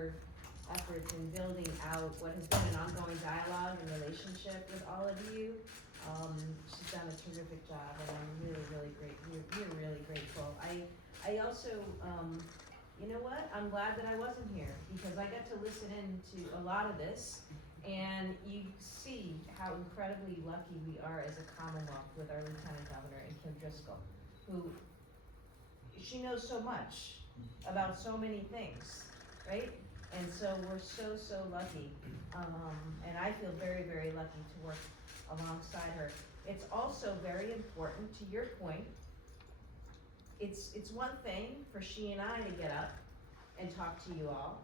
her efforts in building out what has been an ongoing dialogue and relationship with all of you. She's done a terrific job, and I'm really, really great. We're really grateful. I also, you know what? I'm glad that I wasn't here because I got to listen in to a lot of this, and you see how incredibly lucky we are as a Commonwealth with our Lieutenant Governor and Kim Driscoll, who she knows so much about so many things, right? And so we're so, so lucky, and I feel very, very lucky to work alongside her. It's also very important, to your point, it's one thing for she and I to get up and talk to you all.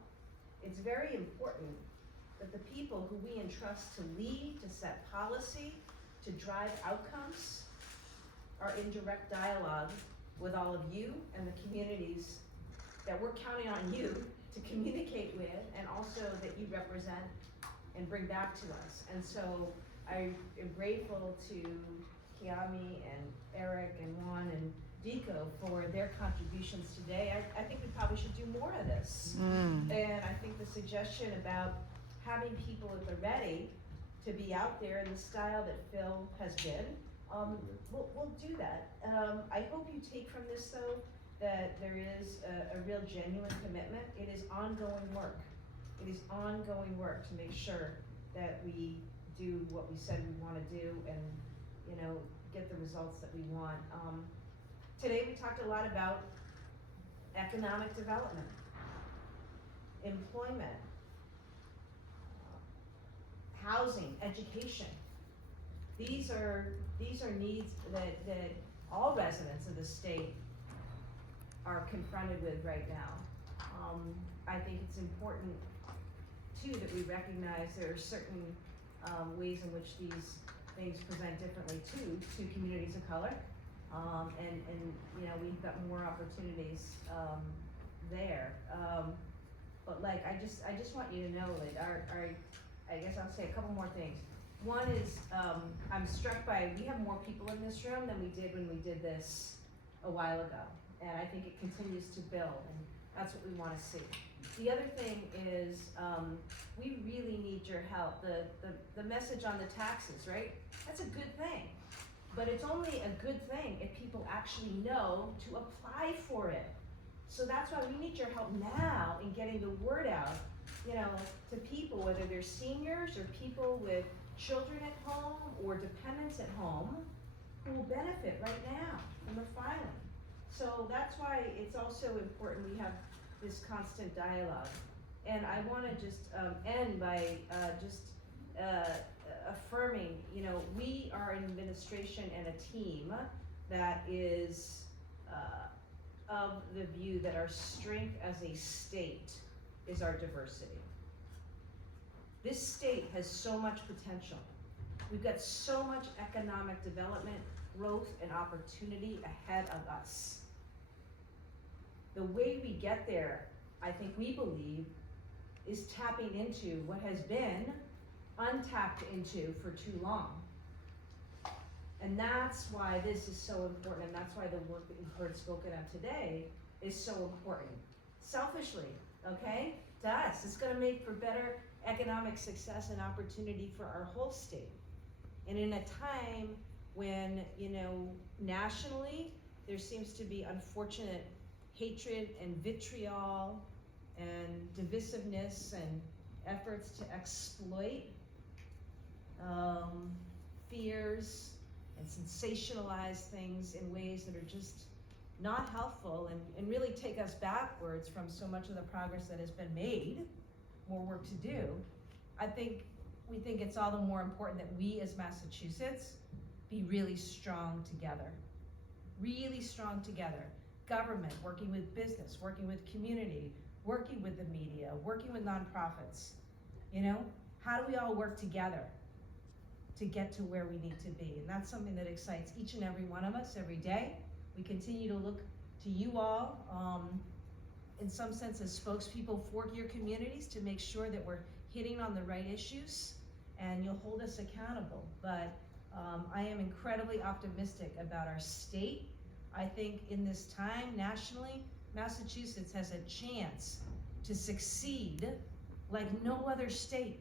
It's very important that the people who we entrust to lead, to set policy, to drive outcomes, are in direct dialogue with all of you and the communities that we're counting on you to communicate with, and also that you represent and bring back to us. And so I am grateful to Kiami and Eric and Juan and Deco for their contributions today. I think we probably should do more of this. And I think the suggestion about having people at the ready to be out there in the style that Phil has been, we'll do that. I hope you take from this though, that there is a real genuine commitment. It is ongoing work. It is ongoing work to make sure that we do what we said we want to do and, you know, get the results that we want. Today we talked a lot about economic development, employment, housing, education. These are needs that all residents of the state are confronted with right now. I think it's important too that we recognize there are certain ways in which these things present differently to communities of color. And you know, we've got more opportunities there. But like, I just want you to know, like, I guess I'll say a couple more things. One is, I'm struck by, we have more people in this room than we did when we did this a while ago. And I think it continues to build, and that's what we want to see. The other thing is, we really need your help. The message on the taxes, right? That's a good thing. But it's only a good thing if people actually know to apply for it. So that's why we need your help now in getting the word out, you know, to people, whether they're seniors or people with children at home or dependents at home who will benefit right now from the filing. So that's why it's also important we have this constant dialogue. And I want to just end by affirming, you know, we are an administration and a team that is of the view that our strength as a state is our diversity. This state has so much potential. We've got so much economic development, growth, and opportunity ahead of us. The way we get there, I think we believe, is tapping into what has been untapped into for too long. And that's why this is so important, and that's why the work that you've heard spoken of today is so important. Selfishly, okay, to us, it's gonna make for better economic success and opportunity for our whole state. And in a time when, you know, nationally, there seems to be unfortunate hatred and vitriol and divisiveness and efforts to exploit fears and sensationalize things in ways that are just not helpful and really take us backwards from so much of the progress that has been made, more work to do. We think it's all the more important that we as Massachusetts be really strong together. Really strong together. Government, working with business, working with community, working with the media, working with nonprofits. You know, how do we all work together to get to where we need to be? And that's something that excites each and every one of us every day. We continue to look to you all, in some sense as spokespeople for your communities, to make sure that we're hitting on the right issues, and you'll hold us accountable. But I am incredibly optimistic about our state. I think in this time, nationally, Massachusetts has a chance to succeed like no other state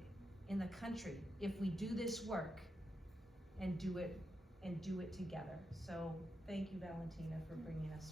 in the country if we do this work and do it together. So thank you, Valentina, for bringing us